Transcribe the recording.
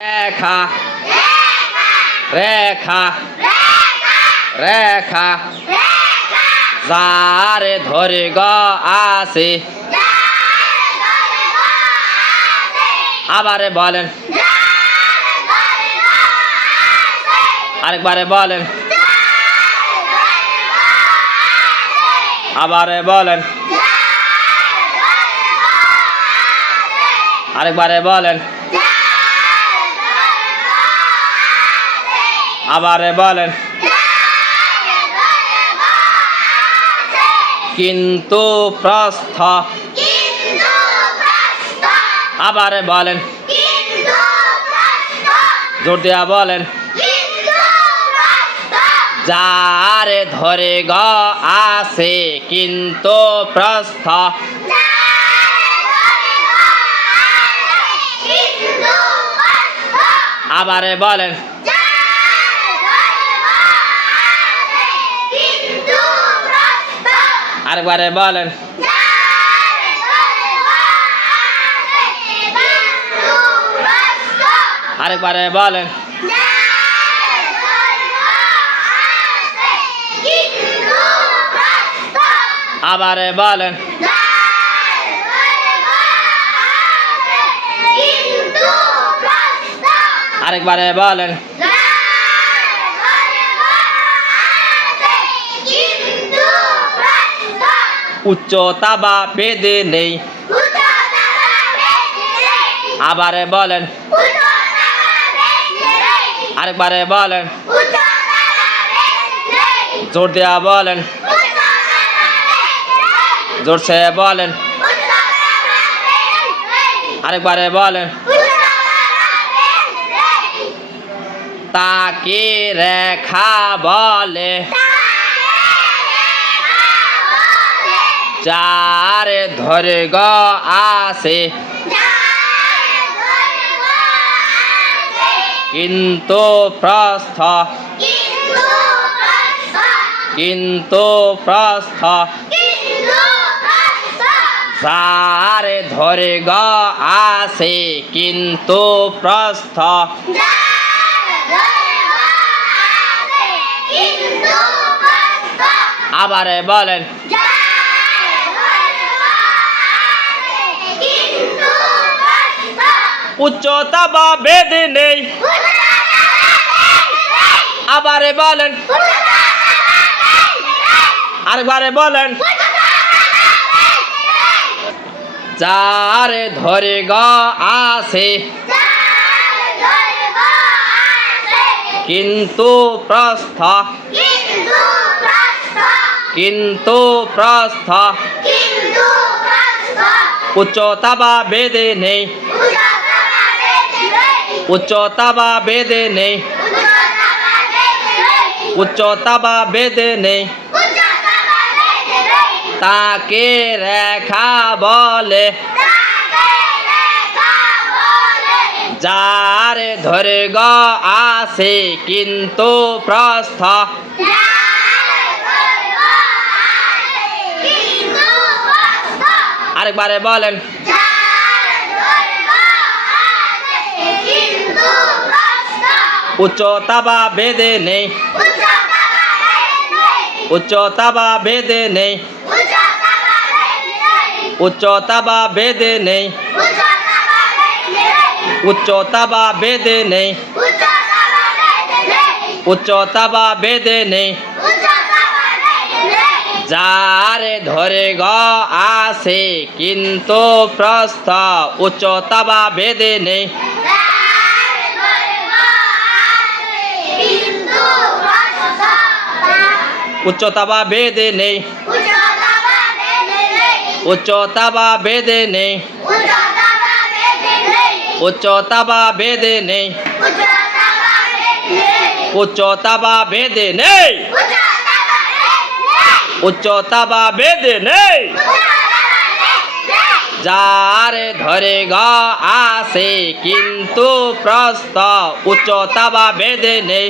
রেখা রেখা রেখা যারে ধরে গ আছে আবারে বলেন আরেকবারে বলেন আবারে বলেন আরেকবারে বলেন আবারে বলেন কিন্তু প্রস্থ আবারে বলেন জোর দিয়া বলেন যারে ধরে গ আছে কিন্তু প্রস্থ আবারে বলেন আরেকবারে বলেন আরেকবারে বলেন আবারে বলেন আরেকবারে বলেন উচ্চতা বা বেদে নেই আবারে বলেন আরেকবারে বলেন জোর দেয়া বলেন জোরসে বলেন আরেকবারে বলেন তাকে রেখা বলে যারে ধরে গ আছে কিন্তু প্রস্থ কিন্তু প্রস্থ যারে ধরে গ আছে কিন্তু প্রস্থ আবারে বলেন উচ্চতা বা বেদ নেই আবারে বলেন আরেকবারে বলেন যারে ধরে গ আছে কিন্তু প্রস্থ কিন্তু প্রস্থ উচ্চতা বা বেদে নেই উচ্চতা বা বেদে নেই উচ্চতা বা বেদে নেই তাকে রেখা বলে যারে ধরে গ আছে কিন্তু প্রস্থ আরেকবারে বলেন উচ্চতা বা বেদে নেই উচ্চতা বা বেদে নেই উচ্চতা বা বেদে নেই উচ্চতা বা বেদে নেই উচ্চতা বা বেদে নেই যারে ধরে গ আছে কিন্তু প্রস্থ উচ্চতা বা বেদে নেই উচ্চতা বা বেদে নেই উচ্চতা বা বেদে নেই উচ্চতা বা বেদে নেই উচ্চতা বা বেদে নেই উচ্চতা বা বেদে নেই যারে ধরে গ আছে কিন্তু প্রস্থ উচ্চতা বা বেদে নেই